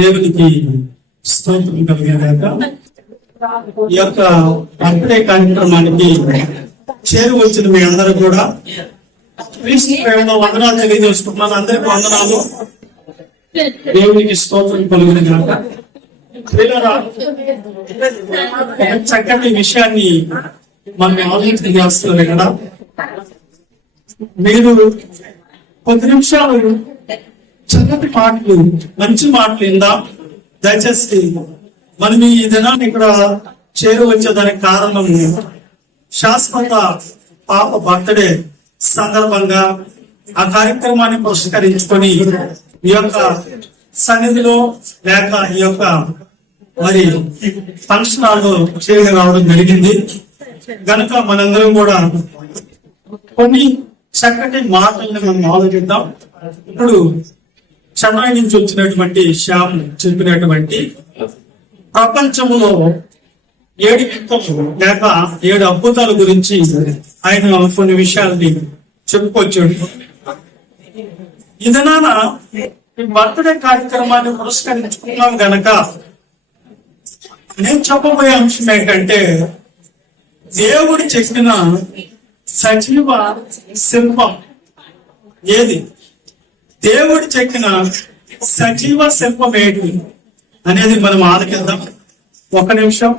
దేవునికి స్తోత్రం కలిగేదాక ఈ యొక్క బర్త్డే కార్యక్రమానికి చేరువచ్చిన మీ అందరూ కూడా క్రీస్తు ప్రేమలో వందనాలు తెలియజేసుకుంటున్నాను. అందరికీ వందనాలు. దేవునికి స్తోత్రం కలిగినగాక. చక్కటి విషయాన్ని మనం ఆలోచన చేస్తున్నారు కదా. మీరు 10 నిమిషాలు చక్కటి మాటలు, మంచి మాటలు ఇందా. దయచేసి మనం ఈ దినాన్ని ఇక్కడ చేరువచ్చేదానికి కారణం శాశ్వత పాప బర్త్డే సందర్భంగా ఆ కార్యక్రమాన్ని పురస్కరించుకొని ఈ యొక్క సన్నిధిలో లేక ఈ యొక్క మరి ఫంక్షన్ హాల్లో చేయగా రావడం జరిగింది. గనుక మనందరం కూడా కొన్ని చక్కటి మాటలను మనం ఆలోచిద్దాం. ఇప్పుడు చెన్నై నుంచి వచ్చినటువంటి శ్యామ్ చెప్పినటువంటి ప్రపంచంలో 7 వింతలు లేక 7 అద్భుతాల గురించి ఆయన కొన్ని విషయాల్ని చెప్పుకొచ్చాడు. ఇదనాన ఈ బర్త్డే కార్యక్రమాన్ని పురస్కరించుకున్నాం గనక నేను చెప్పబోయే అంశం ఏంటంటే, దేవుడు చెక్కిన సజీవ శిల్పం ఏది? దేవుడు చెక్కిన సజీవ శిల్పం ఏంటి అనేది మనం ఆలోచిద్దాం. 1 నిమిషం.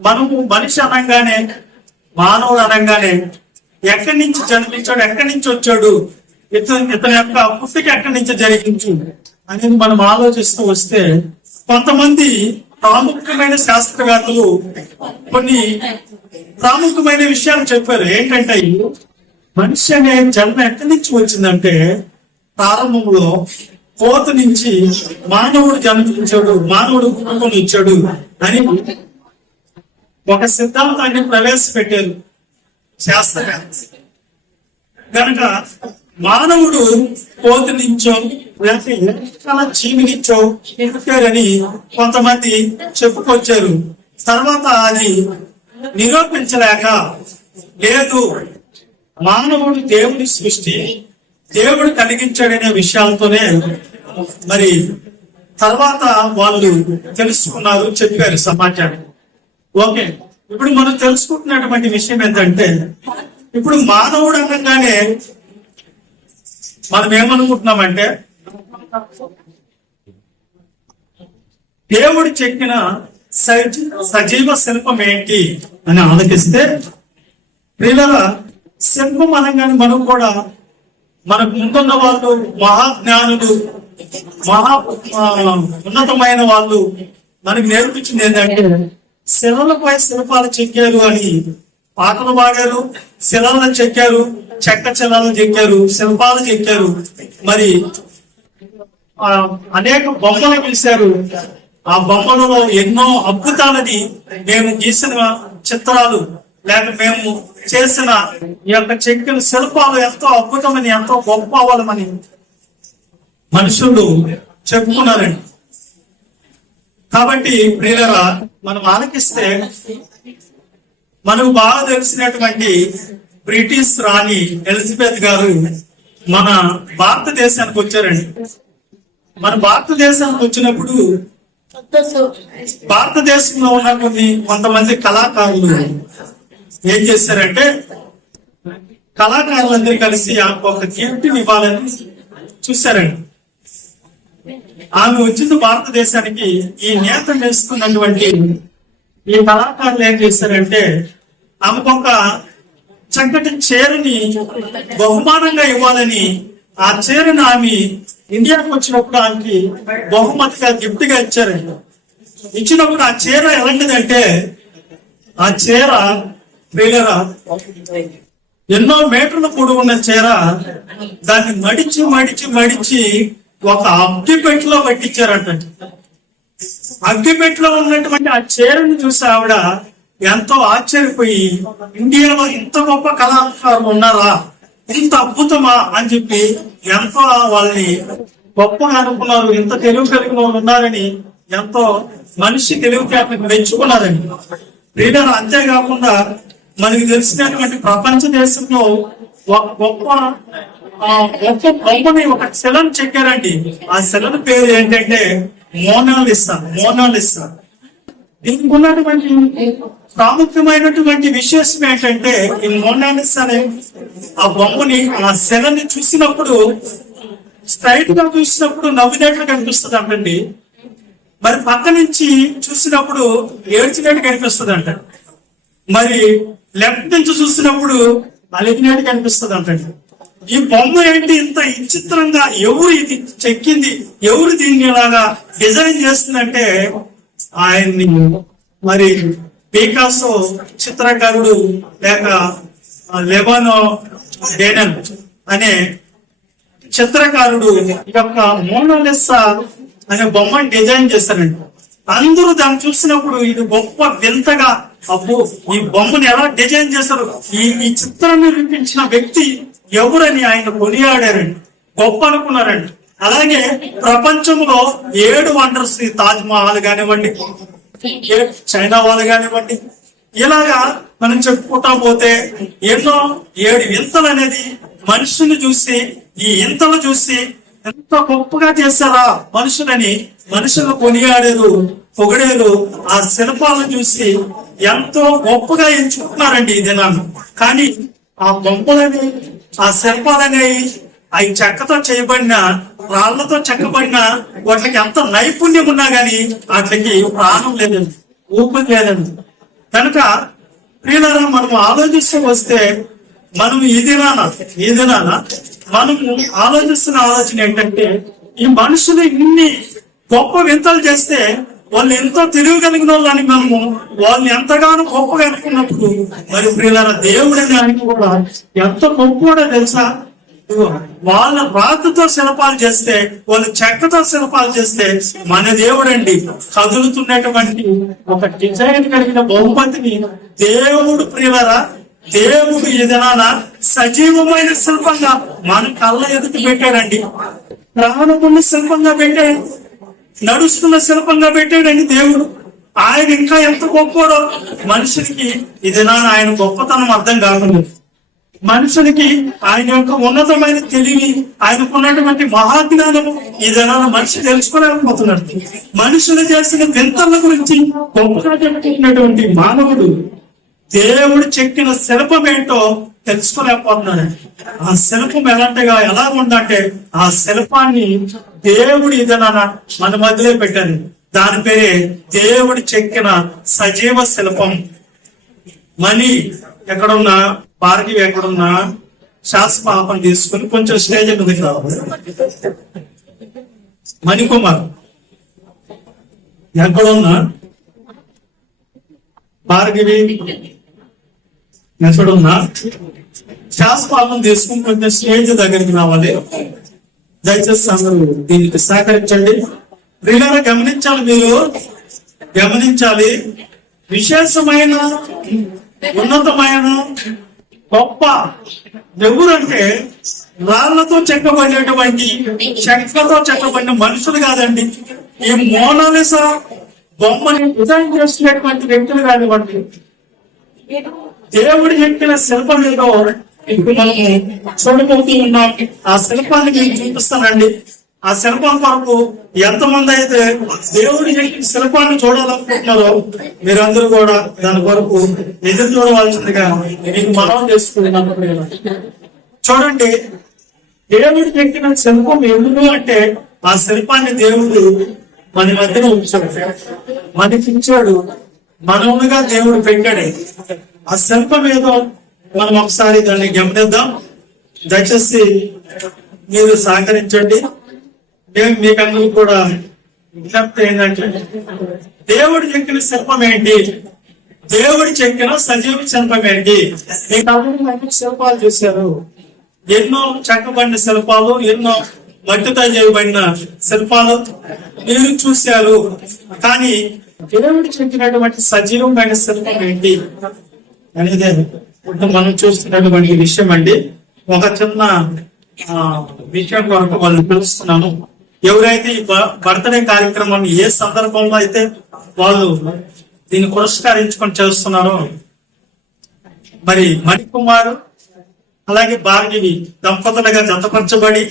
మనము మనిషి అనగానే, మానవుడు అనగానే ఎక్కడి నుంచి జన్మించాడు, ఎక్కడి నుంచి వచ్చాడు, ఇతని యొక్క పుట్టుక ఎక్కడి నుంచి జరిగించు అనేది మనం ఆలోచిస్తూ వస్తే కొంతమంది ప్రాముఖ్యమైన శాస్త్రవేత్తలు కొన్ని ప్రాముఖ్యమైన విషయాలు చెప్పారు. ఏంటంటే, మనిషి అనే జన్మ ఎక్కడి నుంచి వచ్చిందంటే ప్రారంభంలో కోత నుంచి మానవుడు జన్మించాడు, మానవుడు కుటుంబం ఇచ్చాడు అని ఒక సిద్ధాంతాన్ని ప్రవేశపెట్టారు శాస్త్రవేత్త. కనుక మానవుడు కోతి నుంచో లేకపోతే జీవినిచ్చో పుట్టారని కొంతమంది చెప్పుకొచ్చారు. తర్వాత అది నిరూపించలేక, లేదు మానవుడు దేవుడి సృష్టి, దేవుడు కలిగించాడనే విషయాలతోనే మరి తర్వాత వాళ్ళు తెలుసుకున్నారు, చెప్పారు సమాచారం. ఓకే, ఇప్పుడు మనం తెలుసుకుంటున్నటువంటి విషయం ఏంటంటే, ఇప్పుడు మానవుడు అనగానే మనం ఏమనుకుంటున్నామంటే దేవుడు చెక్కిన సజీవ శిల్పం ఏంటి అని ఆలోచిస్తే, ప్రియుల శిల్పం అనగానే మనం కూడా మనకు ముందున్న వాళ్ళు మహాజ్ఞానులు, ఉన్నతమైన వాళ్ళు మనకి నేర్పించింది ఏంటంటే శిలలపై శిల్పాలు చెక్కారు అని పాటలు పాడారు, శిలలను చెక్కారు, చెక్క శిలలు చెక్కారు, శిల్పాలు చెక్కారు, మరి అనేక బొమ్మలు గీశారు. ఆ బొమ్మలలో ఎన్నో అద్భుతాలని మేము గీసిన చిత్రాలు లేక మేము చేసిన ఈ యొక్క చెక్కిన శిల్పాలు ఎంతో అద్భుతమని, ఎంతో గొప్ప అవ్వాలని మనుషులు చెప్పుకున్నారండి. కాబట్టి ప్రియులరా, మనం ఆలకిస్తే మనకు బాగా తెలిసినటువంటి బ్రిటిష్ రాణి ఎలిజబెత్ గారు మన భారతదేశానికి వచ్చారండి. మన భారతదేశానికి వచ్చినప్పుడు భారతదేశంలో ఉన్న కొంతమంది కళాకారులు ఏం చేశారంటే, కళాకారులందరూ కలిసి ఆమెకు ఒక గిఫ్ట్ ఇవ్వాలని చూశారండి. ఆమె వచ్చింది భారతదేశానికి. ఈ నేత వేసుకున్నటువంటి ఈ కళాకారులు ఏం చేశారంటే, ఆమెకు ఒక చక్కటి చీరని బహుమానంగా ఇవ్వాలని ఆ చీరను ఆమె ఇండియాకు వచ్చినప్పుడు ఆమెకి బహుమతిగా గిఫ్ట్ గా ఇచ్చారండి. ఇచ్చినప్పుడు ఆ చీర ఎలాంటిదంటే, ఆ చీర ప్రియులరా ఎన్నో మీటర్ల పొడవు ఉన్న చీర, దాన్ని మడిచి మడిచి మడిచి ఒక అగ్గిపెట్టెలో పట్టించారంట. అగ్గిపెట్టెలో ఉన్నటువంటి ఆ చీరను చూసి ఆవిడ ఎంతో ఆశ్చర్యపోయి, ఇండియాలో ఇంత గొప్ప కళాకారులు ఉన్నారా, ఇంత అద్భుతమా అని చెప్పి ఎంతో వాళ్ళని గొప్పగా అనుకున్నారు. ఇంత తెలివి కలిగిన వాళ్ళు ఉన్నారని ఎంతో మనిషి తెలివితేటలకు మెచ్చుకున్నారండి. రీడర్ అంతేకాకుండా మనకి తెలిసినటువంటి ప్రపంచ దేశంలో ఒక గొప్ప బొమ్మని ఒక శిలను చెక్కారండి. ఆ శిలను పేరు ఏంటంటే మోనాలిసా దీనికి ఉన్నటువంటి ప్రాముఖ్యమైనటువంటి విశేషం ఏంటంటే, ఈ మోనాలిసా అనే ఆ బొమ్మని, ఆ శిలని చూసినప్పుడు స్ట్రైట్ గా చూసినప్పుడు నవ్వినట్లు కనిపిస్తుంది అంటండి. మరి పక్క నుంచి చూసినప్పుడు ఏడ్చినట్టు కనిపిస్తుంది అంట. మరి లెఫ్ట్ నుంచి చూసినప్పుడు అలిగినట్టు కనిపిస్తుంది అంటండి. ఈ బొమ్మ ఏంటి ఇంత విచిత్రంగా, ఎవరు ఇది చెక్కింది, ఎవరు దీన్ని ఇలాగా డిజైన్ చేస్తుందంటే, ఆయన్ని మరి పికాసో చిత్రకారుడు లేక లెబానో డేనన్ అనే చిత్రకారుడు యొక్క మోనాలిసా అనే బొమ్మని డిజైన్ చేస్తారండి. అందరూ దాన్ని చూసినప్పుడు ఇది గొప్ప వింతగా, అబ్బో ఈ బొమ్మను ఎలా డిజైన్ చేశారు, ఈ చిత్రాన్ని రూపించిన వ్యక్తి ఎవరని ఆయన కొనియాడారండి, గొప్ప అనుకున్నారండి. అలాగే ప్రపంచంలో 7 వండర్స్, తాజ్ మహల్ కానివ్వండి, చైనా వాళ్ళు కానివ్వండి, ఇలాగా మనం చెప్పుకుంటా పోతే ఎన్నో 7 వింతలు అనేది మనుషుని చూసి, ఈ ఇంతలు చూసి ఎంత గొప్పగా చేశారా మనుషులని మనుషులు కొనియాడేరు, పొగడేరు. ఆ శిల్పాలను చూసి ఎంతో గొప్పగా ఎంచుకుంటున్నారండి ఈ దినాన్ని. కానీ ఆ బొమ్మలని, ఆ శిల్పాలనేవి అవి చెక్కతో చేయబడిన, రాళ్లతో చెక్కబడిన వాటికి ఎంత నైపుణ్యం ఉన్నా గాని వాటికి ప్రాణం లేదండి, ఊపిరి లేదండి. కనుక ప్రియులారా, మనం ఆలోచిస్తూ వస్తే మనం ఈ దినాన మనము ఆలోచిస్తున్న ఆలోచన ఏంటంటే, ఈ మనుషులు ఇన్ని గొప్ప వింతలు చేస్తే వాళ్ళు ఎంతో తెలియగలిగిన వాళ్ళని మనము వాళ్ళని ఎంతగానో గొప్పగా అనుకున్నప్పుడు, మరి ప్రియులారా దేవుడు అని ఆయన కూడా ఎంత గొప్పగా తెలుసా. వాళ్ళ రాతితో శిల్పాలు చేస్తే, వాళ్ళు చెక్కతో శిల్పాలు చేస్తే, మన దేవుడండి కదులుతున్నటువంటి ఒక డిజైన్ కలిగిన బహుమతిని దేవుడు ప్రియులరా, దేవుడు ఏదైనా సజీవమైన శిల్పంగా మన కళ్ళ ఎదుటి పెట్టాడండి. ప్రాణమున్న శిల్పంగా పెట్టాడు, నడుస్తున్న శిల్పంగా పెట్టాడండి దేవుడు. ఆయన ఇంకా ఎంత గొప్పడో మనుషులకి ఇదేనా ఆయన గొప్పతనం అర్థం కాకుండా, మనుషులకి ఆయన యొక్క ఉన్నతమైన తెలివి, ఆయనకున్నటువంటి మహాజ్ఞానము ఇదేనా మనిషి తెలుసుకోలేకపోతున్నాడు. మనుషులు చేసిన వింతల గురించి గొప్పగా చెప్పుకున్నటువంటి మానవుడు దేవుడు చెక్కిన శిల్పం ఏంటో తెలుసుకోలేకపోతున్నాడు. ఆ శిల్పం ఎలా ఉందంటే, ఆ శిల్పాన్ని దేవుడు ఇదేనా మన మధ్యలో పెట్టాడు. దాని పేరే దేవుడు చెక్కిన సజీవ శిల్పం. మణి ఎక్కడున్నా, భార్గవి ఎక్కడున్నా శాస్త్రపాపం తీసుకుని కొంచెం స్టేజ్ మీదకి రావాలి. మణికుమార్ ఎక్కడున్నా, భార్గవి ఎక్కడున్నా శాస్త్రపాపం తీసుకుని కొంచెం స్టేజ్ దగ్గరికి రావాలి. దయచేసి అందరూ దీనికి సహకరించండి. ప్రియులారా గమనించాలి, మీరు గమనించాలి. విశేషమైన, ఉన్నతమైన, గొప్ప ఎవరంటే రాళ్లతో చెక్కబడినటువంటి, చెక్కతో చెక్కబడిన మనుషులు కాదండి. ఈ మోనాలిసా బొమ్మని డిజైన్ చేసినటువంటి వ్యక్తులు కానివ్వండి. దేవుడు చెప్పిన శిల్పం ఏదో ఇప్పుడు మనము చూడబోతూ ఉన్నాం. ఆ శిల్పాన్ని మీకు చూపిస్తానండి. ఆ శిల్పం కొరకు ఎంతమంది అయితే దేవుడి చెప్పిన శిల్పాన్ని చూడాలనుకుంటున్నారో మీరందరూ కూడా దాని కొరకు ఎదురు చూడవలసిందిగా మీకు మనం చేసుకుంటున్నాను. చూడండి, దేవుడు చెక్కిన శిల్పం ఎందుకు అంటే, ఆ శిల్పాన్ని దేవుడు మన మధ్యన ఉంచాడు, మనకిచ్చాడు, మనవులుగా దేవుడు పెట్టాడు. ఆ శిల్పం ఏదో మనం ఒకసారి దాన్ని గమనిద్దాం. దయచేసి మీరు సహకరించండి. నేను మీకందరూ కూడా విజ్ఞప్తి ఏంటంటే, దేవుడు చెక్కిన శిల్పం ఏంటి, దేవుడు చెక్కిన సజీవ శిల్పం ఏంటి. మీకు అందరూ శిల్పాలు చూశారు, ఎన్నో చెక్కబడిన శిల్పాలు, ఎన్నో మట్టితో చేయబడిన శిల్పాలు మీరు చూశారు. కానీ దేవుడు చెక్కినటువంటి సజీవమైన శిల్పం ఏంటి అనేది మనం చూస్తున్నటువంటి విషయం అండి. ఒక చిన్న విషయం కొరకు వాళ్ళు పిలుస్తున్నాను. ఎవరైతే ఈ బర్త్డే కార్యక్రమాన్ని ఏ సందర్భంలో అయితే వాళ్ళు దీన్ని పురస్కరించుకొని చేస్తున్నారో, మరి మణికుమార్ అలాగే భార్గవి దంపతులుగా జతపరచబడి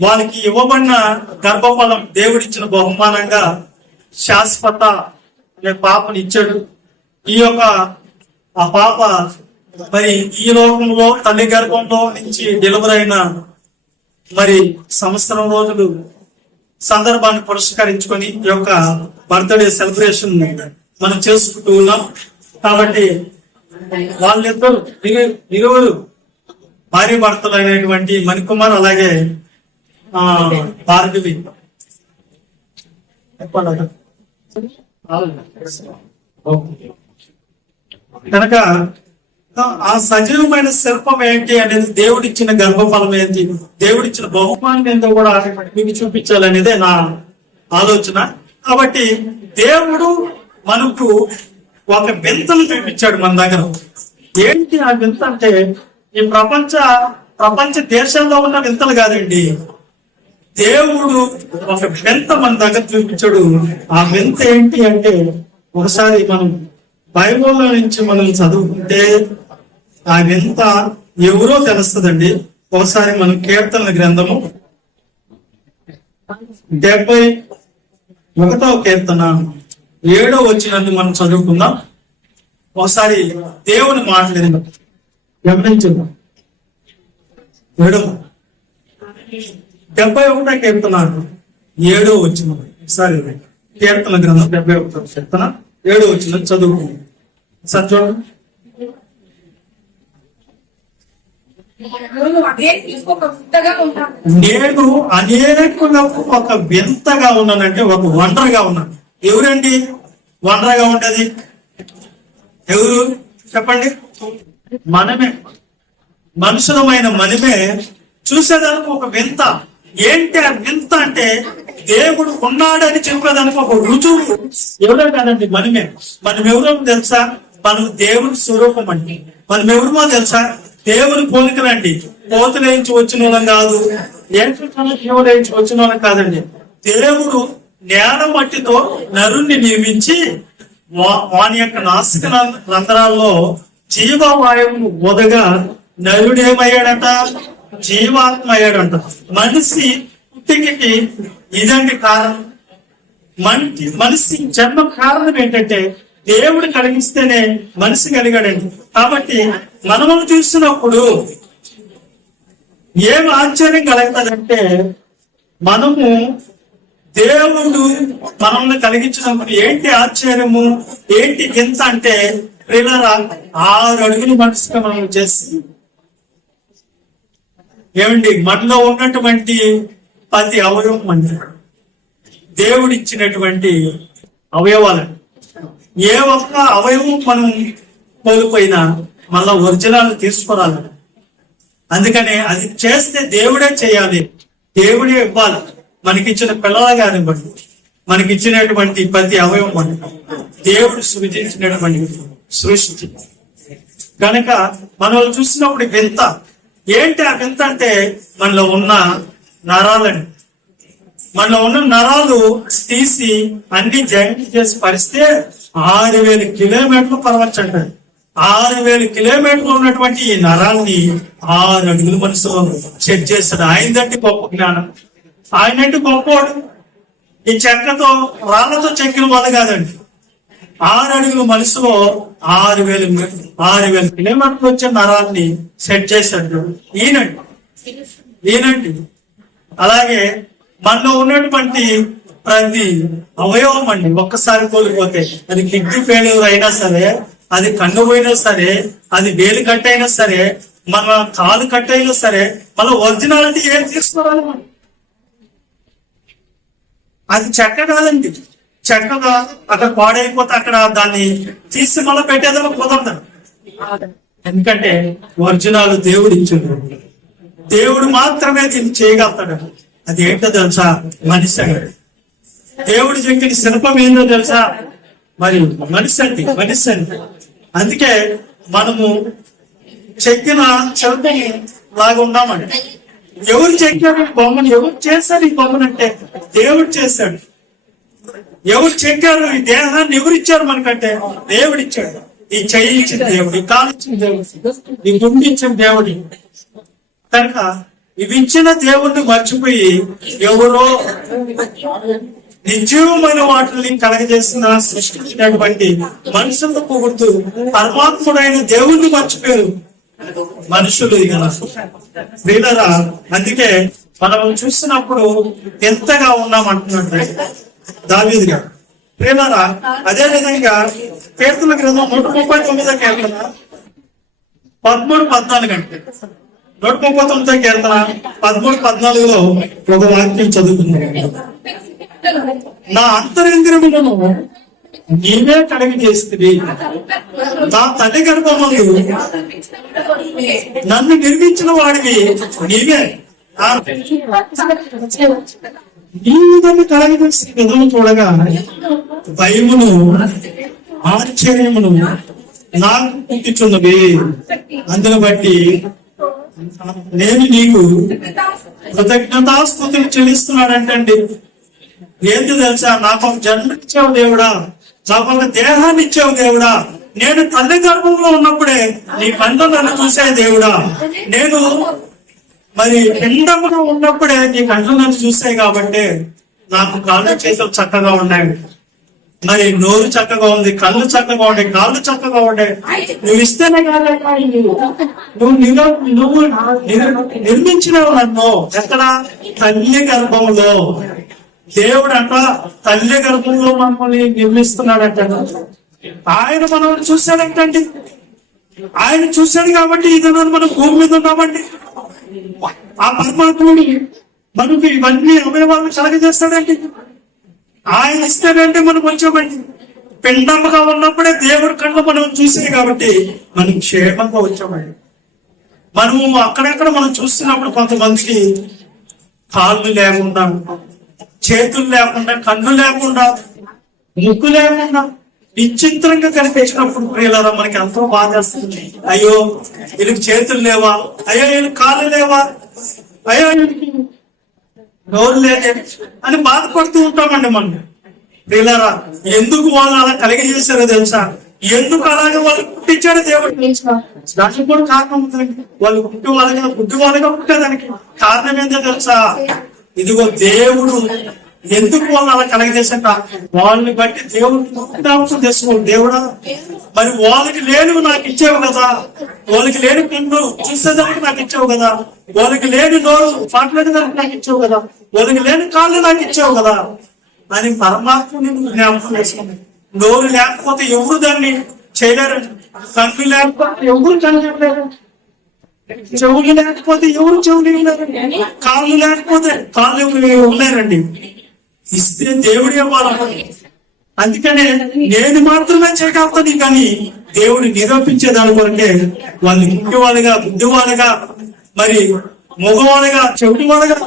వాళ్ళకి ఇవ్వబడిన గర్భఫలం దేవుడిచ్చిన బహుమానంగా శాశ్వత అనే పాపని ఇచ్చాడు. ఈ యొక్క ఆ పాప మరి ఈ లోకంలో తల్లి గర్భంలో నుంచి డెలివరీ అయిన మరి సంవత్సరం రోజులు సందర్భాన్ని పురస్కరించుకొని ఈ యొక్క బర్త్డే సెలబ్రేషన్ మనం చేసుకుంటూ ఉన్నాం. కాబట్టి వాళ్ళిద్దరు ఇరువురు భార్య భర్తలు అయినటువంటి మణికుమార్ అలాగే భార్గవి కనుక ఆ సజీవమైన శిల్పం ఏంటి అనేది దేవుడిచ్చిన గర్భఫలం ఏంటి, దేవుడిచ్చిన బహుమానం ఏంటో కూడా మీకు చూపించాలనేదే నా ఆలోచన. కాబట్టి దేవుడు మనకు ఒక వింతను చూపించాడు మన దగ్గర. ఏంటి ఆ వింత అంటే ఈ ప్రపంచ దేశంలో ఉన్న వింతలు కాదండి, దేవుడు ఒక వింత మన దగ్గర చూపించాడు. ఆ వింత ఏంటి అంటే ఒకసారి మనం బైబిల్లో నుంచి మనం చదువుకుంటే ఆ వింత ఎవరో తెలుస్తుందండి. ఒకసారి మనం కీర్తనల గ్రంథము 71వ కీర్తన 7వ వచనాన్ని మనం చదువుకుందాం. ఒకసారి దేవుని మాటలు గమనించుకుందాం. 71వ కీర్తన 7వ వచనం. ఒకసారి కీర్తన గ్రంథం 71వ కీర్తన 7వ వచనం చదువుకుందాం. సార్ చూడండి. నేను అనేకులకు ఒక వింతగా ఉన్నానంటే ఒక వండర్గా ఉన్నాను. ఎవరండి వండర్గా ఉంటది? ఎవరు చెప్పండి? మనమే, మనుషులమైన మనమే చూసేదానికి ఒక వింత. ఏంటి ఆ వింత అంటే దేవుడు ఉన్నాడని చెప్పేదానికి ఒక రుజువు ఎవరో కాదండి, మనమే. మనం ఎవరో తెలుసా? మనం దేవుని స్వరూపం అండి. మనం ఎవరమో తెలుసా? దేవుని పోలికలండి. కోతులేంచి వచ్చిన వాళ్ళం కాదు, ఏలేంచి వచ్చిన వాళ్ళం కాదండి. దేవుడు నేల మట్టితో నరుణ్ణి నిర్మించి వాని యొక్క నాసిక రంధ్రాల్లో జీవవాయువును వదగా నరుడేమయ్యాడంట? జీవాత్మ అయ్యాడంట. మనిషి పుట్టికి ఇదండి కారణం. మనిషి జన్మ కారణం ఏంటంటే దేవుడు కలిగిస్తేనే మనిషి కలిగాడండి. కాబట్టి మనము చూసినప్పుడు ఏం ఆశ్చర్యం కలుగుతుందంటే, మనము దేవుడు మనల్ని కలిగించినప్పుడు ఏంటి ఆశ్చర్యము, ఏంటి ఎంత అంటే 6 అడుగుల మనిషిగా మనం చేసి ఏమండి మనలో ఉన్నటువంటి 10 అవయవం అంటే దేవుడు ఇచ్చినటువంటి అవయవాలు. ఏ ఒక్క అవయవం మనం కోల్పోయినా మళ్ళా ఒరిజినల్ తీసుకురాలి. అందుకనే అది చేస్తే దేవుడే చేయాలి, దేవుడే ఇవ్వాలి. మనకిచ్చిన పిల్లలు కానివ్వండి, మనకిచ్చినటువంటి 10 అవయవం అని దేవుడు సృజించినటువంటి సృష్టి. కనుక మనం చూసినప్పుడు వింత ఏంటి? ఆ వింత అంటే మనలో ఉన్న నరాలండి. మనలో ఉన్న నరాలు తీసి అన్ని జాయింట్ చేసి పరిస్తే 6000 కిలోమీటర్లు పరవచ్చు అంటారు. 6000 కిలోమీటర్లు ఉన్నటువంటి ఈ నరాల్ని 6 అడుగుల మనసులో సెట్ చేస్తాడు. ఆయనదంటే గొప్ప జ్ఞానం, ఆయనంటే గొప్పవాడు. ఈ చెక్కతో రాళ్లతో చెక్కిన వాళ్ళు కాదండి. 6 అడుగుల మనసులో 6000 కిలోమీటర్లు వచ్చే నరాల్ని సెట్ చేశాడు ఈయనండి. అలాగే మనలో ఉన్నటువంటి ప్రతి అవయవం అండి ఒక్కసారి కోల్పోతే, అది కిడ్నీ ఫెయిల్యూర్ అయినా సరే, అది కన్ను పోయినా సరే, అది వేలు కట్ అయినా సరే, మన కాలు కట్ అయినా సరే, మన ఒరిజినాలిటీ ఏం తీసుకోవాలి? అది చెక్క కాదండి. చెక్కగా అక్కడ పాడైపోతే అక్కడ దాన్ని తీసి మళ్ళీ పెట్టేదాన్ని కుదరదు. ఎందుకంటే ఒరిజినల్ దేవుడు ఇచ్చాడు. దేవుడు మాత్రమే దీన్ని చేయగలుగుతాడు. అది ఏంటో తెలుసా? మనిషి అన్నాడు. దేవుడు చెక్కిన శిల్పం ఏంటో తెలుసా? మరి మనిషి అండి. అందుకే మనము చెక్కిన శిల్పం లాగా ఉన్నామండి. ఎవరు చెక్కారు ఈ బొమ్మను? ఎవరు చేశారు ఈ బొమ్మను అంటే దేవుడు చేశాడు. ఎవరు చెక్కారు ఈ దేహాన్ని? ఎవరు ఇచ్చారు మనకంటే దేవుడు ఇచ్చాడు. ఈ చెయ్యి ఇచ్చిన దేవుడు, ఈ కాలు ఇచ్చిన దేవుడు, ఈ గుండె ఇచ్చిన దేవుడు. కనుక ఇవి ఇచ్చిన దేవుణ్ణి మర్చిపోయి ఎవరో నిర్జీవమైన వాటిని కలగజేసిన సృష్టించినటువంటి మనుషులను పొగుడుతూ పరమాత్ముడైన దేవుణ్ణి మర్చిపోయారు మనుషులు. ప్రియులారా, అందుకే మనం చూసినప్పుడు ఎంతగా ఉన్నామంటున్నాడు దావీదు గారు. ప్రియులారా, అదే విధంగా కీర్తన గ్రంథం 139 కీర్తన 13-14 అంటే 139 కీర్తన 13-14లో ఒక వాక్యం చదువుతున్నాడు. నా అంతరింద్రియములను నీవే కడిగి చేస్తుంది, నా తల్లి గర్భమందు నన్ను నిర్మించిన వాడివి నీవే. ఈ విధంగా కడిగి చేసిన విధము చూడగా భయమును ఆశ్చర్యమును నాకు పుట్టించున్నవి. అందును బట్టి నేను నీకు కృతజ్ఞతాస్తుతులు చెల్లిస్తున్నాడంటండి. ఏంటి తెలుసా, నాకు ఒక జన్మనిచ్చావు దేవుడా, నాకు ఒక దేహాన్ని ఇచ్చావు దేవుడా, నేను తల్లి గర్భంలో ఉన్నప్పుడే నీ కంట నన్ను చూసే దేవుడా, నేను మరి పిండంలో ఉన్నప్పుడే నీ కంట నన్ను చూసాయి కాబట్టి నాకు కాళ్ళు చేతులు చక్కగా ఉన్నాయి, మరి నోరు చక్కగా ఉంది, కళ్ళు చక్కగా ఉండే, కాళ్ళు చక్కగా ఉండే. నువ్వు ఇస్తేనే కాదన్నా, నువ్వు నిర్మించినావు నన్ను ఎక్కడ? తల్లి గర్భంలో. దేవుడు అంట తల్లి గర్భంలో మనల్ని నిర్మిస్తున్నాడంట. ఆయన మనం చూశాడంటండి. ఆయన చూశాడు కాబట్టి ఇది మనం భూమి మీద ఉన్నామండి. ఆ పరమాత్ముడు మనకు ఇవన్నీ అవయవాలను కలగజేస్తాడండి. ఆయన ఇస్తాడంటే మనం వచ్చామండి. పిండముగా ఉన్నప్పుడే దేవుడి కళ్ళు మనం చూసాం కాబట్టి మనం క్షేమంగా వచ్చామండి. మనము అక్కడెక్కడ మనం చూస్తున్నప్పుడు కొంతమందికి కాళ్ళు లేకుండా, చేతులు లేకుండా, కన్ను లేకుండా, ముక్కు లేకుండా విచిత్రంగా కనిపించినప్పుడు ప్రియులారా మనకి ఎంతో బాధ వస్తుంది. అయ్యో వీళ్ళకి చేతులు లేవా, అయ్యో వీళ్ళకి కాళ్ళు లేవా, అయ్యో వీళ్ళకి నోరు లేదే అని బాధపడుతూ ఉంటామండి మనం. ప్రియులారా, ఎందుకు వాళ్ళు అలా కలిగజేశారో తెలుసా? ఎందుకు అలాగే వాళ్ళు పుట్టించాడో దేవుడు తెలుసా? దానికి కూడా కారణం ఉందండి. వాళ్ళు గుడ్డి వాళ్ళగా పుట్టేదానికి కారణం ఏంటో తెలుసా? ఇదిగో దేవుడు ఎందుకు వాళ్ళు అలా కలగజేశాక వాళ్ళని బట్టి దేవుడు చేసుకో. దేవుడా, మరి వాళ్ళకి లేనివి నాకు ఇచ్చావు కదా, వాళ్ళకి లేని కన్ను చూసేదానికి నాకు ఇచ్చావు కదా, వాళ్ళకి లేని నోరు మాట్లాడేదానికి నాకు ఇచ్చావు కదా, వాళ్ళకి లేని కాళ్ళు నాకు ఇచ్చావు కదా అని పరమాత్మని జ్ఞాపకం చేసుకున్నాను. నోరు లేకపోతే ఎవరు దాన్ని చేయలేరు, కన్ను లేకపోతే ఎవరు కనలేరు, చెవులు లేకపోతే ఎవరు చెవులు లేరు, కాళ్ళు లేకపోతే కాళ్ళు ఉన్నారండి. ఇస్తే దేవుడే ఇవ్వాలి. అందుకనే నేను మాత్రమే చేయగలుగుతాను, కానీ దేవుడు నిరూపించేదాని కొరకే వాళ్ళు ఇంటి వాళ్ళుగా, బుద్ధి వాళ్ళుగా, మరి మగవాళ్ళుగా, చెవిటి వాళ్ళుగా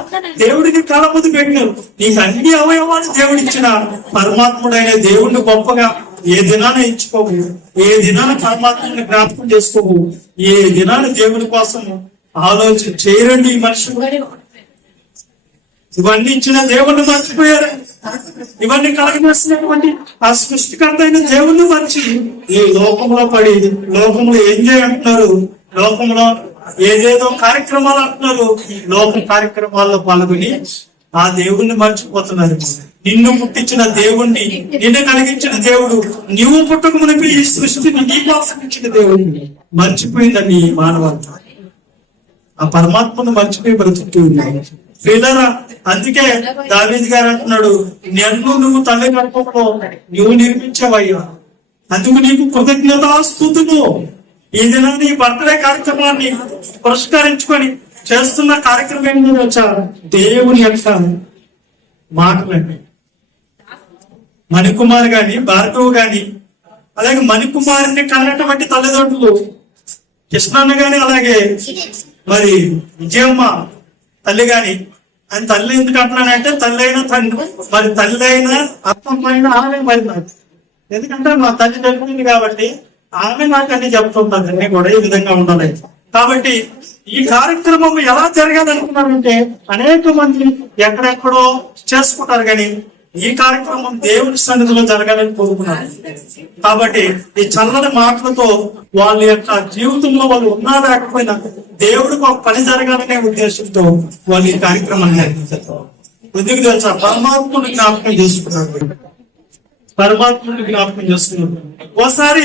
దేవుడికి కళ ముందు పెట్టినారు. నీకు అన్ని అవయవాలు దేవుడు ఇచ్చిన పరమాత్ముడైన దేవుడిని గొప్పగా ఏ దినాన ఇచ్చుకోవు, ఏ దినాన పరమాత్మని జ్ఞాపకం చేసుకోవు, ఏ దినాన దేవుడి కోసం ఆలోచన చేయరండి ఈ మనుషులు. ఇవన్నీ ఇచ్చిన దేవుణ్ణి మర్చిపోయారు. ఇవన్నీ కలగజేస్తున్నటువంటి ఆ సృష్టికర్త అయిన దేవుణ్ణి మర్చి ఈ లోకంలో పడి లోకంలో ఏం చేయంటున్నారు, లోకంలో ఏదేదో కార్యక్రమాలు అంటున్నారు, లోక కార్యక్రమాల్లో పాల్గొని ఆ దేవుణ్ణి మర్చిపోతున్నారు. నిన్ను పుట్టించిన దేవుణ్ణి, నిన్ను కలిగించిన దేవుడు, నీవు పుట్టక మునిపి ఈ సృష్టిని నీ కోసం ఇచ్చిన దేవుడిని మర్చిపోయిందని మానవాళి ఆ పరమాత్మను మర్చిపోయి బ్రతుకుతూ ఉన్నాడు. ప్రియులారా, అందుకే దావీదు గారు అంటున్నాడు, నువ్వు తల్లి గర్భంలో నువ్వు నిర్మించావయ్యా, అందుకు నీకు కృతజ్ఞతాస్తుతులు. ఈ దినాన్ని ఈ బర్త్డే కార్యక్రమాన్ని పురస్కరించుకొని చేస్తున్న కార్యక్రమం ఏంటో వచ్చా? దేవుని యొక్క మాటలండి. మణికుమార్ గాని, భార్గవ్ గాని, అలాగే మణికుమారిని కన్నటువంటి తల్లిదండ్రులు కృష్ణన్న గాని, అలాగే మరి విజయమ్మ తల్లి గాని. ఆయన తల్లి ఎందుకు అంటున్నానంటే తల్లి అయినా తండ్రి, మరి తల్లి అయినా అర్థం పైన ఆమె మరి నాకు, ఎందుకంటే మా తల్లి చనిపోయింది కాబట్టి ఆమె నాకు అన్ని చెప్తుంటుంది, అన్ని కూడా ఈ విధంగా ఉండాలి. కాబట్టి ఈ కార్యక్రమం ఎలా జరగాలనుకున్నారంటే అనేక మంది ఎక్కడెక్కడో చేసుకుంటారు, కానీ ఈ కార్యక్రమం దేవుని సన్నిధిలో జరగాలని కోరుకున్నాను. కాబట్టి ఈ చల్లని మాటలతో వాళ్ళ యొక్క జీవితంలో వాళ్ళు ఉన్నా లేకపోయినా దేవుడికి ఒక పని జరగాలనే ఉద్దేశంతో వాళ్ళు ఈ కార్యక్రమాన్ని నిర్వహించారు. ఎందుకు తెలుసా? పరమాత్ముడు జ్ఞాపకం చేసుకున్నాడు. పరమాత్ముడు జ్ఞాపకం చేసుకున్నాడు. ఓసారి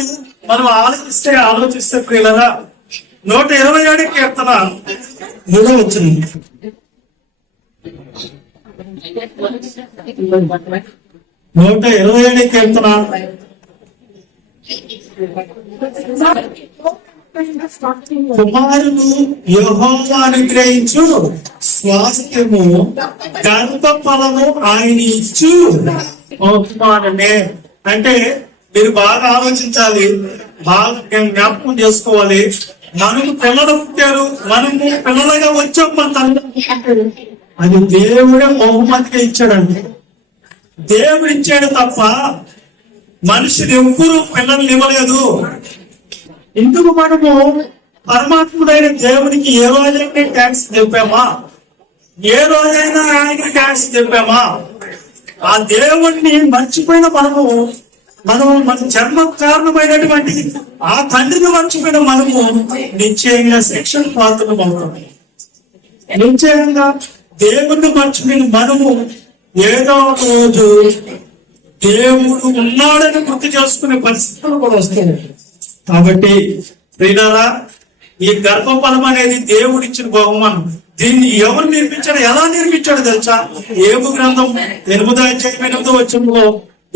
మనం ఆలోచిస్తే ప్రియులరా, 127 కీర్తన 3వ వచనం. 127 కీర్తన కుమారులు యెహోవా అనుగ్రహించు స్వాస్థ్యము, గర్భ ఫలము ఆయన ఇచ్చు కుమారుడే. అంటే మీరు బాగా ఆలోచించాలి, బాగా జ్ఞాపకం చేసుకోవాలి. మనకు పిల్లలు పుట్టారు, మనము పిల్లలుగా వచ్చాం, మన తల్లి అది దేవుడే బహుమతిగా ఇచ్చాడండి. దేవుడు ఇచ్చాడు తప్ప మనుషులు ఎవ్వరూ పిల్లల్ని ఇవ్వలేదు. ఇందుకు మనము పరమాత్ముడైన దేవునికి ఏ రోజైనా ట్యాక్స్ చెప్పామా? ఏ రోజైనా ఆయనకి ట్యాక్స్ చెప్పామా? ఆ దేవుణ్ణి మర్చిపోయిన మన జన్మ కారణమైనటువంటి ఆ తండ్రిని మర్చిపోయిన మనము నిశ్చయంగా శిక్షణ పాత్రలు అవుతాం. నిశ్చయంగా దేవుణ్ణి మర్చిపోయిన మనము ఏదో ఒక రోజు దేవుడు ఉన్నాడని గుర్తు చేసుకునే పరిస్థితులు కూడా వస్తాయి. కాబట్టి ప్రియులారా, ఈ గర్భఫలం అనేది దేవుడిచ్చిన బహుమానం. దీన్ని ఎవరు నిర్మించాడు, ఎలా నిర్మించాడు తెలుసా? ఏబు గ్రంథం 8వ అధ్యాయం 8వ వచనంలో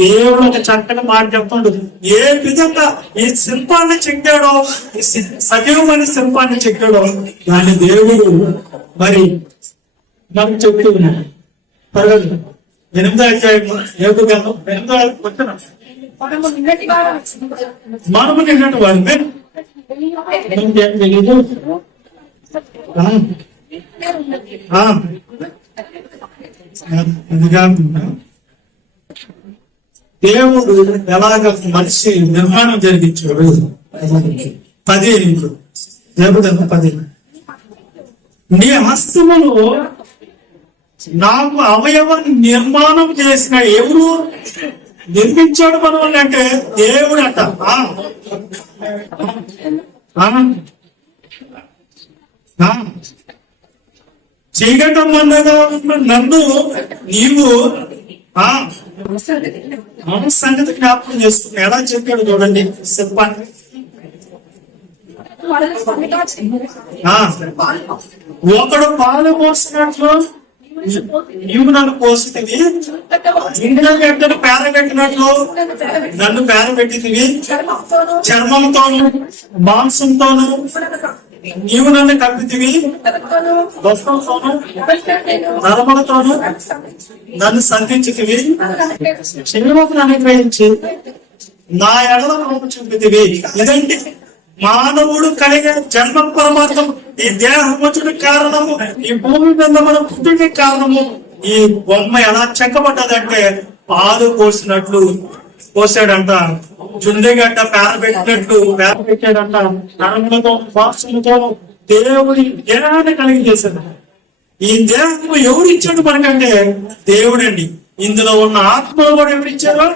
దేవుడు ఒక చక్కని మాట చెప్తాడు. ఏ విధంగా ఈ శిల్పాన్ని చెక్కాడో, ఈ సజీవమైన శిల్పాన్ని చెక్కాడో దాన్ని దేవుడు మరి మనకు చెప్తూ ఉన్నాడు. 8వ అధ్యాయం 7వ గ్రంథం 8వ వచనం. మనము నిన్నటి వారిని దేవుడు ఎలాగ మనిషి నిర్మాణం జరిగించాడు. 10 దేవుడు 10 నీ హస్తములు నాకు అవయవ నిర్మాణం చేసిన ఎవరు నిర్మించాడు మనల్ని అంటే దేవుడు అంట. చీకటం అన్నగా నన్ను నీవు సంగతి జ్ఞాపకం చేసుకున్నా. ఎలా చెప్పాడు చూడండి, చెప్పండి. ఒకడు పాలు పోసినట్లు నీవు నన్ను పోసితివి, ఇండియా గడ్డను పేరబెట్టినట్లు నన్ను పేరబెట్టితివి, చర్మంతోను మాంసంతోను నీవు నన్ను కప్పితివి, వస్త్రంతోను నరములతోను నన్ను సంధించితివి, శరీరమును అనుగ్రహించి నా ఎడల రూపు చూపితివి. ఇదంటే మానవుడు కలిగే జన్మ పరమార్థం, ఈ దేహం వచ్చుడి కారణము, ఈ భూమి మీద మనం పుట్టుడికి కారణము. ఈ బొమ్మ ఎలా చెక్కబడ్డదంటే పాలు పోసినట్లు పోసాడంట, జుండెగడ్డ పేరబెట్టినట్లు పేరబెట్టాడంట, నరములతో మాంసములతో దేవుడి దేహాన్ని కలిగి చేశాడు. ఈ దేహము ఎవరిచ్చాడు మనకంటే దేవుడండి. ఇందులో ఉన్న ఆత్మలు కూడా ఎవరిచ్చారు?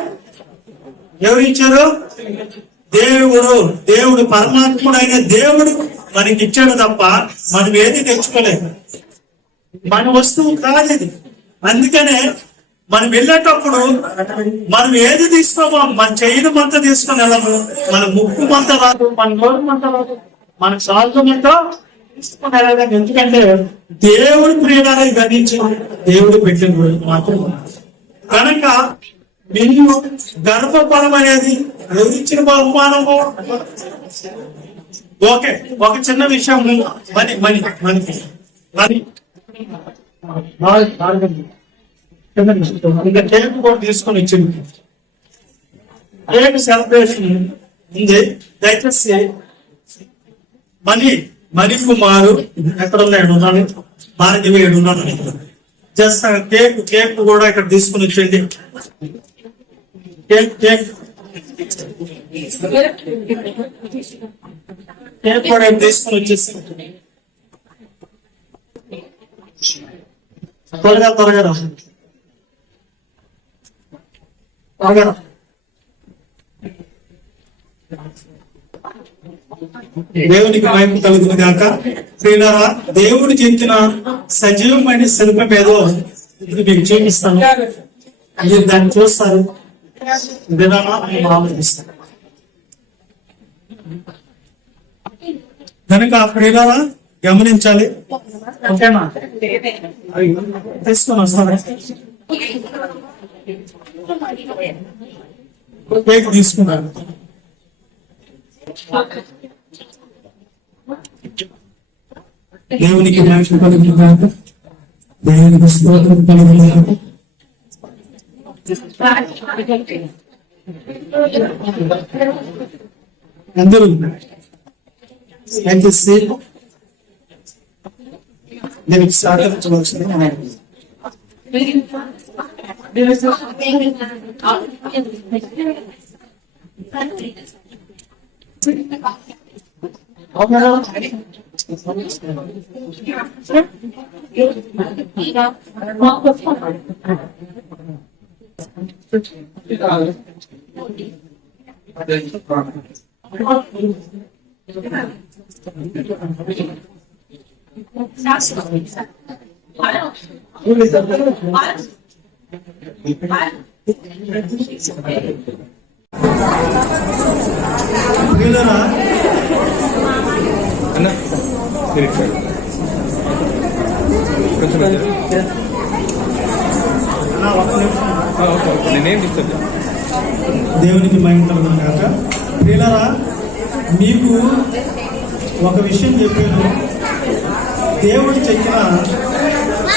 దేవుడు పరమాత్ముడైన దేవుడు మనకి ఇచ్చాడు తప్ప మనం ఏది తెచ్చుకోలేదు. మన వస్తువు కాదు. అందుకనే మనం వెళ్ళేటప్పుడు మనం ఏది తీసుకోమో మన చెయ్యిని మంత తీసుకొని వెళ్ళము, మన ముక్కు మంత రాదు, మన నోరు మంత రాదు, మన సాల్టు మంత తీసుకొని వెళ్ళాలి. ఎందుకంటే దేవుడు ప్రియులారా గణించి దేవుడు పెట్టిన మాత్రం కనుక మీరు గర్భఫలం అనేది ఎవరిచ్చిన బహుమానము. ఓకే, ఒక చిన్న విషయం, ఇంకా కేక్ కూడా తీసుకొని వచ్చింది. కేక్ సెలబ్రేషన్ ఉంది. దయచేసి మణి కుమారు ఎక్కడ ఉన్నాడు, భారతీయ ఉన్నాడు. జస్ట్ కేక్ కూడా ఇక్కడ తీసుకుని వచ్చేయండి. కేక్ కూడా తీసుకుని వచ్చేసి త్వరగా రా. దేవునికి మహిమ కలుగును గాక. ప్రియులారా, దేవుడు చెందిన సజీవమైన శిల్పం ఏదో ఇప్పుడు మీకు చూపిస్తాను. మీరు దాన్ని చూస్తారు, ఆలోచిస్తారు కనుక ప్రియులారా గమనించాలి. ఓకేనా? తీసుకొని వస్తాను, తీసుకున్నాను. దేవునికి మహిమ కలుగును గాక. దేవునికి స్తోత్రం కలుగును గాక. అందరూ దీనికి సహకరించవలసింది. దేవునికి మహిమ కలుగును గాక. ప్రియులారా, మీకు ఒక విషయం చెప్పాను. దేవుడు చెక్కిన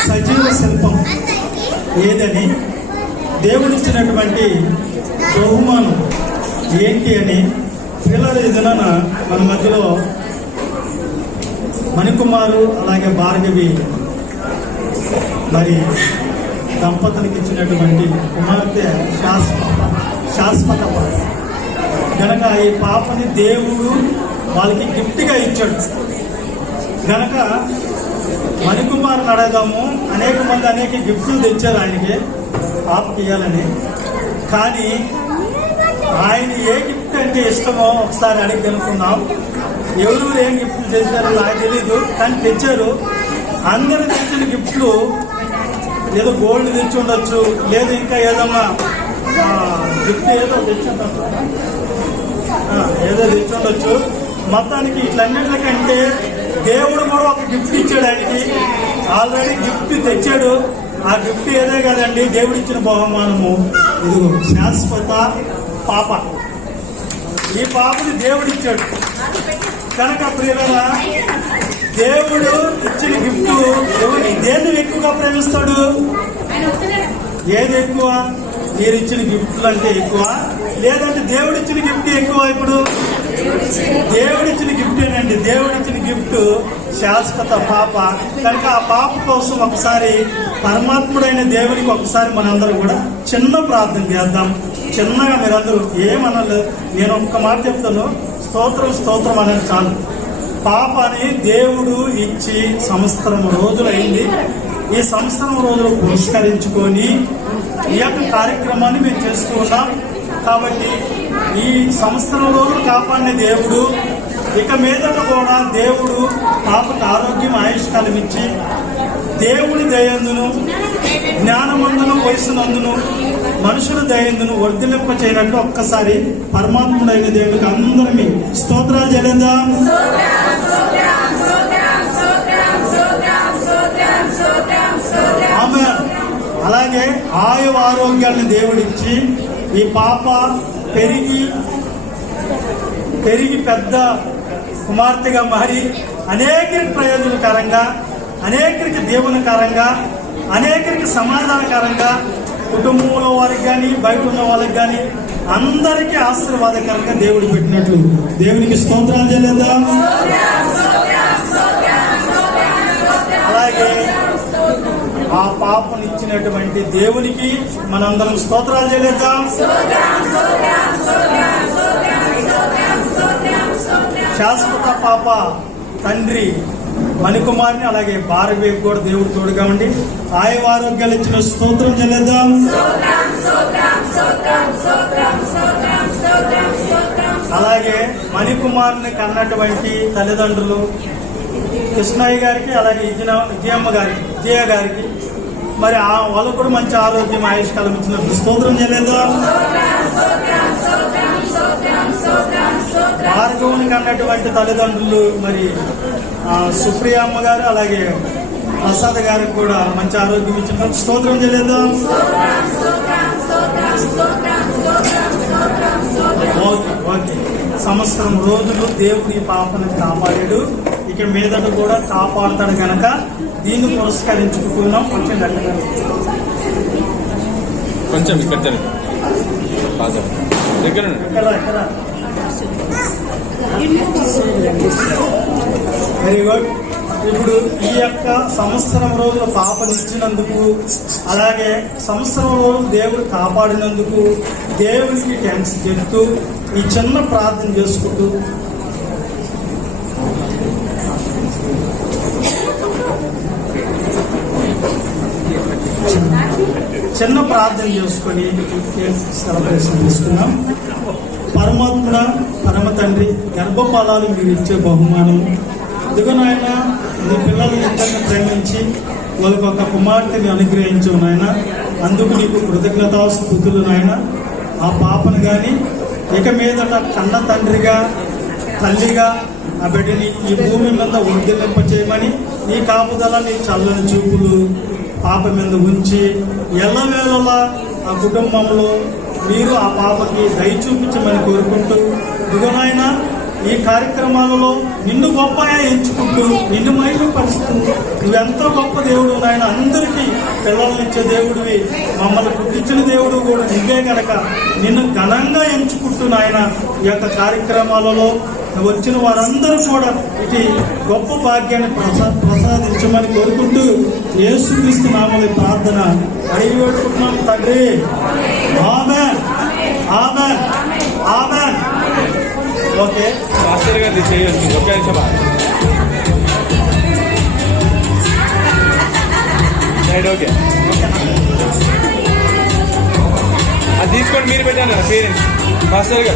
సజీవ శిల్పం ఏదని, దేవుడిచ్చినటువంటి బహుమానం ఏంటి అని పిల్లలు ఏదైనా మన మధ్యలో మణికుమారు అలాగే భార్గవి మరి దంపతులకు ఇచ్చినటువంటి కుమార్తె శాశ్వత గనక ఈ పాపని దేవుడు వాళ్ళకి గిఫ్ట్గా ఇచ్చాడు. గనక మణికుమారుని అడగదాము. అనేక మంది అనేక గిఫ్ట్లు తెచ్చారు ఆయనకి పాపకి ఇవ్వాలని. కానీ ఆయన ఏ గిఫ్ట్ అంటే ఇష్టమో ఒకసారి అడిగి తెలుసుకుందాం. ఎవరు ఏం గిఫ్ట్లు తెచ్చారో నాకు తెలీదు, కానీ తెచ్చారు. అందరు తెచ్చిన గిఫ్ట్లు ఏదో గోల్డ్ తెచ్చి ఉండొచ్చు, లేదు ఇంకా ఏదన్నా గిఫ్ట్ ఏదో తెచ్చి ఉండొచ్చు. మొత్తానికి ఇట్లన్నింటికంటే దేవుడు కూడా ఒక గిఫ్ట్ ఇచ్చాడు ఆయనకి. ఆల్రెడీ గిఫ్ట్ తెచ్చాడు. ఆ గిఫ్ట్ ఏదే కదండి, దేవుడు ఇచ్చిన బహుమానము. ఇదిగో శాశ్వత పాప. ఈ పాపని దేవుడు ఇచ్చాడు. కనుక ప్రియులారా, దేవుడు ఇచ్చిన గిఫ్ట్ దేన్ని ఎక్కువగా ప్రేమిస్తాడు? ఏది ఎక్కువ? మీరు ఇచ్చిన గిఫ్ట్లు అంటే ఎక్కువ, లేదంటే దేవుడు ఇచ్చిన గిఫ్ట్ ఎక్కువ? ఇప్పుడు దేవుడిచ్చిన గిఫ్టేనండి. దేవుడిచ్చిన గిఫ్ట్ శాశ్వత పాప. కనుక ఆ పాప కోసం ఒకసారి పరమాత్ముడైన దేవునికి ఒకసారి మనందరూ కూడా చిన్న ప్రార్థన చేద్దాం. చిన్నగా మీరందరూ ఏమనలేదు, నేను ఒక్క మాట చెప్తాను, స్తోత్రం అనేది చాలు. పాపని దేవుడు ఇచ్చి సంవత్సరం రోజులైంది. ఈ సంవత్సరం రోజులు పురస్కరించుకొని ఈ యొక్క కార్యక్రమాన్ని మేము చేస్తూ ఉన్నాం. కాబట్టి ఈ సంవత్సరం రోజులు కాపాడిన దేవుడు ఇక మీదట కూడా దేవుడు పాపకు ఆరోగ్యం ఆయుష్కాలం ఇచ్చి దేవుడి దయందును జ్ఞానమందును వయసునందును మనుషుల దయందును వర్ధిలింప చేయనట్లు ఒక్కసారి పరమాత్ముడైన దేవుడికి అందరినీ స్తోత్రాలు చెల్లిద్దాం. అలాగే ఆయు ఆరోగ్యాన్ని దేవుడిచ్చి ఈ పాప పెరిగి పెద్ద కుమార్తెగా మారి అనేకరికి ప్రయోజనకరంగా, అనేకరికి దీవెనకరంగా, అనేకరికి సమాధానకరంగా, కుటుంబంలో వారికి కానీ బయట ఉన్న వాళ్ళకి కానీ అందరికీ ఆశీర్వాదకరంగా దేవుడు పెట్టినట్లు దేవునికి స్తోత్రాలు చెల్లిద్దాం. అలాగే ఆ పాపనిచ్చినటువంటి దేవునికి మనందరం స్తోత్రాలు చెల్లిద్దాం. శాశ్వత పాప తండ్రి మణికుమారిని అలాగే భార్గవికి కూడా దేవుడు తోడుగా ఉండి ఆయు ఆరోగ్యాలు ఇచ్చిన స్తోత్రం చెల్లిద్దాం. కుమారుని కన్నటువంటి తల్లిదండ్రులు కృష్ణయ్య గారికి, అలాగే విజయ గారికి మరి వాళ్ళు కూడా మంచి ఆరోగ్యం ఆయుష్కాలం ఇచ్చినప్పుడు స్తోత్రం చేయలేదు. భార్గవునికి అన్నటువంటి తల్లిదండ్రులు మరి సుప్రియ అమ్మ గారు, అలాగే ప్రసాద్ గారికి కూడా మంచి ఆరోగ్యం ఇచ్చినప్పుడు స్తోత్రం చేయలేదు. ఓకే. సంవత్సరం రోజులు దేవుడి పాపను కాపాడాడు, ఇక మీదట కూడా కాపాడుతాడు కనుక దీన్ని పురస్కరించుకుంటున్నాం. కొంచెం దగ్గర వెరీ గుడ్. ఇప్పుడు ఈ యొక్క సంవత్సరం రోజుల పాపను ఇచ్చినందుకు, అలాగే సంవత్సరం రోజులు దేవుడు కాపాడినందుకు దేవుడికి థ్యాంక్స్ చెప్తూ ఈ చిన్న ప్రార్థన చేసుకుంటూ చిన్న ప్రార్థన చేసుకొని సెలబ్రేషన్ చేసుకున్నాం. పరమాత్మ, పరమ తండ్రి, గర్భఫలాలు మీరు ఇచ్చే బహుమానం ఇదిగో నాయన, నీ పిల్లల్ని ఎంతగా ప్రేమించి వాళ్ళకి ఒక కుమార్తెని అనుగ్రహించు నాయన. అందుకు నీకు కృతజ్ఞతాస్తుతులు నాయన. ఆ పాపను కానీ ఇక మీదట కన్న తండ్రిగా, తల్లిగా ఆ బిడ్డని ఈ భూమి మీద వర్ధిల్లింప చేయమని నీ కాపుదల, నీ చల్లని చూపులు పాప మీద ఉంచి ఎల్లవేళలా ఆ కుటుంబంలో మీరు ఆ పాపకి దయ చూపించమని కోరుకుంటూ, ఇదిగోనైనా ఈ కార్యక్రమాలలో నిన్ను గొప్పగా ఎంచుకుంటూ, నిన్ను మైలుపరుస్తూ, నువ్వెంతో గొప్ప దేవుడు నాయన, అందరికీ పిల్లల్నిచ్చే దేవుడివి, మమ్మల్ని పుట్టించిన దేవుడు కూడా నువ్వే గనక నిన్ను ఘనంగా ఎంచుకుంటూ నాయన ఈ యొక్క కార్యక్రమాలలో వచ్చిన వారందరూ కూడా ఇది గొప్ప భాగ్యాన్ని ప్రసాదించమని కోరుకుంటూ యేసుక్రీస్తు నామములో ప్రార్థన అడిగి పెట్టుకుంటున్నాం తండ్రి. ఆమేన్, ఆమేన్, ఆమేన్. ఓకే, ఓకే, అది తీసుకోండి, మీరు పెట్టాను పేరెంట్స్ మాస్టర్ గారు.